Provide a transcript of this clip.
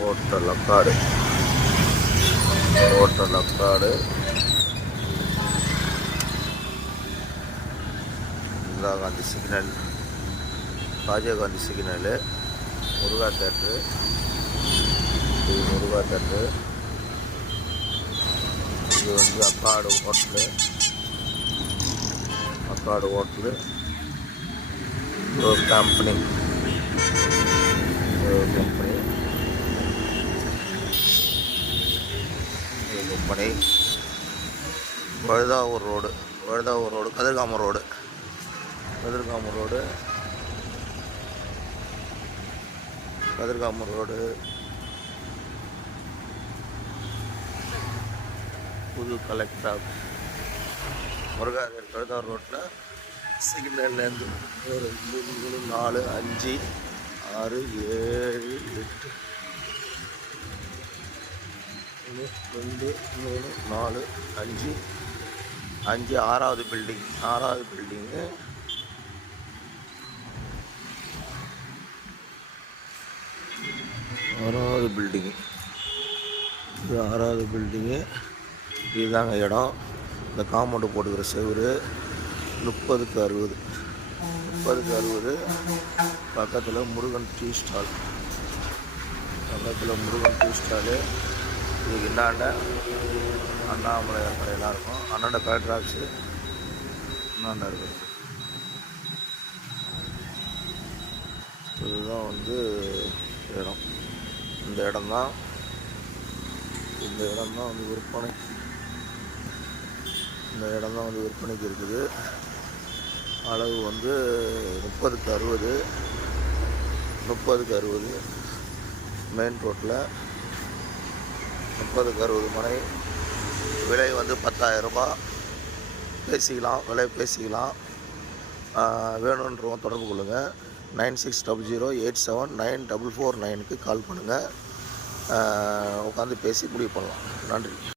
Hotel Accord hotel Accord Indira Gandhi signal. Rajiv Gandhi signal. Muruga theatre. இது Muruga theatre. இது வந்து அக்காடு hotel. Accord hotel. ஒரு company ஒரு company ஒரு company Valudavur road. Valudavur road Kathirkama road. Kathirkama road. Kathirkama road. புது collector office முருகாதர் கழுதார் ரோட்டில் சிக்னல்லேருந்து ஒரு மூணு மூணு நாலு அஞ்சு ஆறு ஏழு எட்டு. ரெண்டு மூணு நாலு அஞ்சு. அஞ்சு ஆறாவது பில்டிங் ஆறாவது பில்டிங்கு ஆறாவது பில்டிங்கு இது ஆறாவது பில்டிங்கு இதுதாங்க இடம். இந்த காம்பவுண்டு போட்டுக்கிற செவரு. முப்பதுக்கு அறுபது. முப்பதுக்கு அறுபது. பக்கத்தில் முருகன் டீ ஸ்டால் பக்கத்தில் முருகன் டீ ஸ்டாலு இதுக்கு இந்தாண்ட அண்ணாமலை கடையெல்லாம் இருக்கும் அண்ணாண்ட கலெக்டர் ஆஃபீஸு இன்னாண்ட இருக்குது இதுதான் வந்து இடம். இந்த இடம்தான் இந்த இடம்தான் வந்து விற்பனை. இந்த இடம் தான் வந்து விற்பனைக்கு இருக்குது. அளவு வந்து முப்பதுக்கு அறுபது முப்பதுக்கு அறுபது மெயின் ரோட்டில் முப்பதுக்கு அறுபது மனை விலை வந்து பத்தாயிரம் ரூபாய். பேசிக்கலாம் விலை பேசிக்கலாம். வேணுன்றவங்க தொடர்பு கொள்ளுங்கள் nine six double zero eight seven nine double four நைனுக்கு கால் பண்ணுங்கள் உட்காந்து பேசி முடிவு பண்ணலாம். நன்றி.